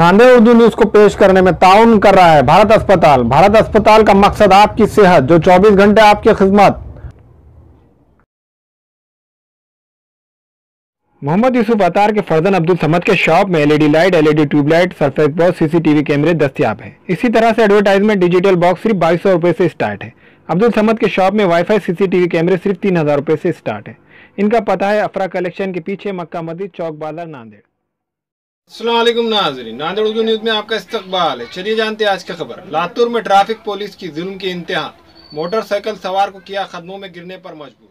Nanded Urdu news को पेश करने में ताउन कर रहा है भारत अस्पताल। भारत अस्पताल का मकसद आपकी सेहत, जो 24 घंटे आपकी खिदमत। मोहम्मद यूसुफ अतार के फर्जन अब्दुल समद के शॉप में LED light, LED tubelight, surface box, CCTV कैमरे दस्तियाब हैं। इसी तरह से एडवर्टाइजमेंट डिजिटल बॉक्स सिर्फ 2200 रुपए से स्टार्ट है। अब्दुल समद के शॉप में वाईफाई, सीसीटीवी कैमरे सिर्फ 3000 रुपए से स्टार्ट है। इनका पता है अफरा कलेक्शन के पीछे, मक्का मस्जिद, चौक बाजार, नांदेड़। अस्सलाम वालेकुम नाज़रीन, नांदेड़ उर्दू न्यूज़ में आपका इस्तकबाल है। चलिए जानते हैं आज की खबर। लातूर में ट्रैफिक पुलिस की जुल्म की इंतहा, मोटरसाइकिल सवार को किया कदमों में गिरने पर मजबूर।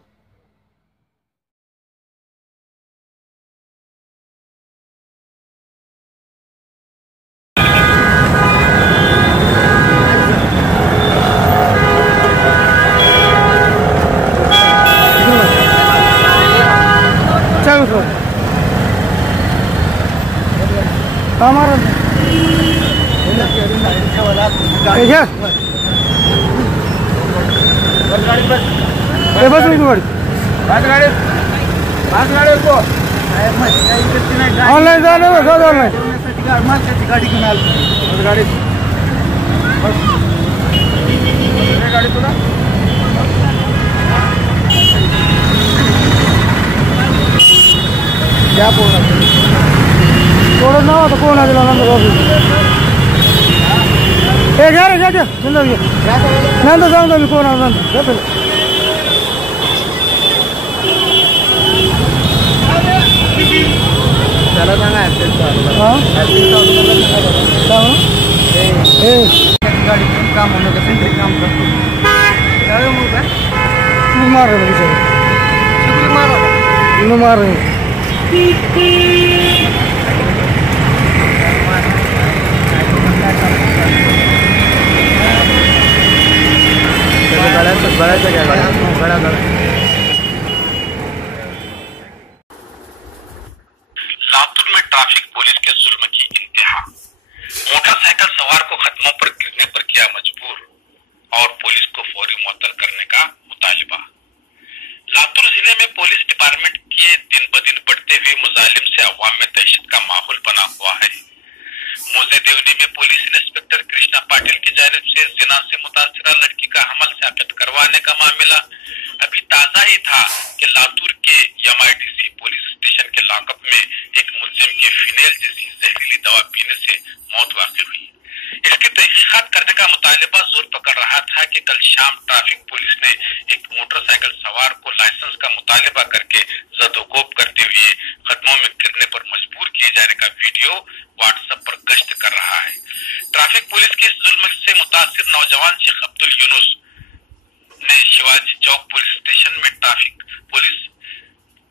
हमारा ऑनलाइन क्या बोल रहा थोड़ा ना तो कौन आ गया ना ए जा रे जा चलो ये ना तो जाऊंगा भी कौन आ रहा है चलो चलो जाना है हां ए गाड़ी काम होने का सेंट्री काम कर क्या है मुझे मार रहे हैं मार रहे हैं लातूर में ट्रैफिक पुलिस के जुल्म की इंतहा, मोटरसाइकिल सवार को खत्मों पर गिरने पर किया मजबूर और पुलिस को फौरी मुअत्तल करने का मुतालिबा। लातूर जिले में पुलिस डिपार्टमेंट के दिन ब दिन बढ़ते हुए मुजालिम से अवाम में दहशत का माहौल बना हुआ है। मोजे देवनी में पुलिस इंस्पेक्टर कृष्णा पाटिल की जानिब से जिना से मुतासिरा लड़की का हमल साबित करवाने का मामला अभी ताजा ही था कि लातूर के एमआईडीसी पुलिस स्टेशन के लॉकअप में एक मुलजिम के फिनेल जैसी जहरीली दवा पीने से मौत वाक़ई हुई। इसकी तहकीकात करने का मुतालिबा जोर पकड़ रहा था कि कल शाम ट्रैफिक पुलिस ने एक मोटरसाइकिल सवार को लाइसेंस का मुतालिबा करके जदोकोब करते हुए कदमों में गिरने पर मजबूर किए जाने का वीडियो व्हाट्सएप पर गश्त कर रहा है। ट्रैफिक पुलिस के इस जुल्म से मुतासिर नौजवान शेख अब्दुल यूनुस ने शिवाजी चौक पुलिस स्टेशन में ट्रैफिक पुलिस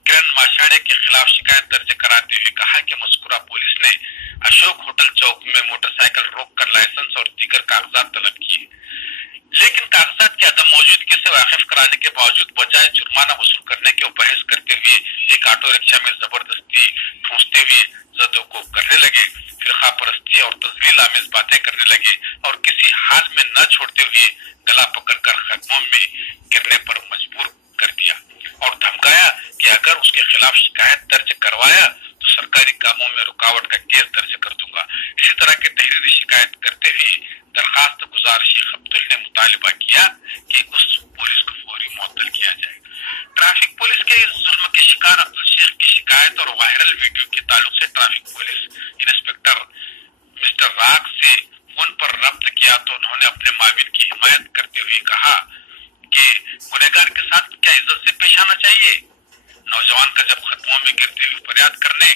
किरण माशाड़े के खिलाफ शिकायत दर्ज कराते हुए कहा कि मज़कूरा पुलिस ने अशोक होटल चौक में मोटरसाइकिल रोककर लाइसेंस और दीगर कागजात तलब किए, लेकिन कागजात की अदम मौजूदगी से वाकिफ कराने के बावजूद बजाय जुर्माना वसूल करने के बहस करते हुए एक ऑटो रिक्शा में जबरदस्ती ठूंसते हुए जदोकोब करने लगे, फिरका परस्ती और तजलील आमेज बातें करने लगे और किसी हाल में न छोड़ते हुए गला पकड़कर कदमों में गिरने पर मजबूर कर दिया और धमकाया कि अगर उसके खिलाफ शिकायत दर्ज करवाया तो सरकारी कामों में रुकावट का केस दर्ज कर दूंगा। इसी तरह की तहरीरी शिकायत करते हुए दरखास्त गुजार शेख अब्दुल ने मुतालिबा किया कि उस पुलिस को फौरी मुअत्तल किया जाए। ट्रैफिक पुलिस के इस जुल्म के शिकार अब्दुल शेख की शिकायत और वायरल वीडियो के ताल्लुक से ट्रैफिक पुलिस इंस्पेक्टर मिस्टर राग से फोन पर रब्त किया तो उन्होंने अपने माविन की हिमायत करते हुए कहा कि गुनहगार के साथ क्या इज्जत से पेश आना चाहिए। नौजवान का जब खतमों में गिरते हुए फरियाद करने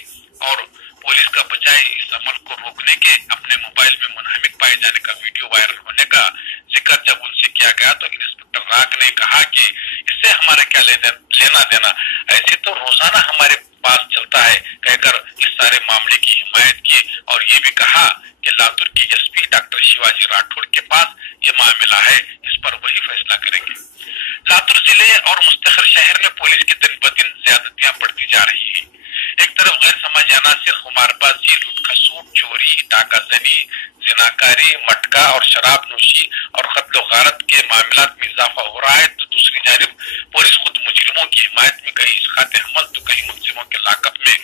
और पुलिस का बजाय इस अमल को रोकने के अपने मोबाइल में मुनहमिक पाए जाने का वीडियो वायरल होने का जिक्र जब उनसे किया गया तो इंस्पेक्टर राग ने कहा कि इससे हमारा क्या लेना देना, ऐसे तो रोजाना हमारे पास चलता है, कहकर इस सारे मामले की हिमायत की और ये भी कहा कि लातूर की एसपी डॉक्टर शिवाजी राठौड़ के पास ये मामला है, इस पर वही फैसला करेंगे। लातूर जिले और मुस्तखर शहर में पुलिस की दिन ब दिन ज्यादतियां बढ़ती जा रही है। एक तरफ गैर समाजी अनासिर खुमारबाजी, लूटखसूट, चोरी, डाकाजनी, जिनाकारी, मटका और शराब नोशी और कत्ल गारत के मामलात में इजाफा हो रहा है, तो दूसरी जानिब पुलिस खुद मुजरिमों की हिमायत में कहीं इसकात हमल तो कहीं मुलजिमों के लाकअप में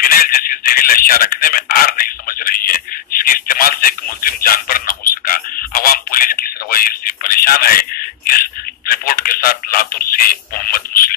फिनेल जैसी जहरीला नशीला अशिया रखने में आर नहीं समझ रही है, जिसके इस्तेमाल से एक मुलजिम जानबर न हो सका। अवाम पुलिस की इस रवैये से परेशान है। इस रिपोर्ट के साथ लातूर से मोहम्मद मुस्लिम।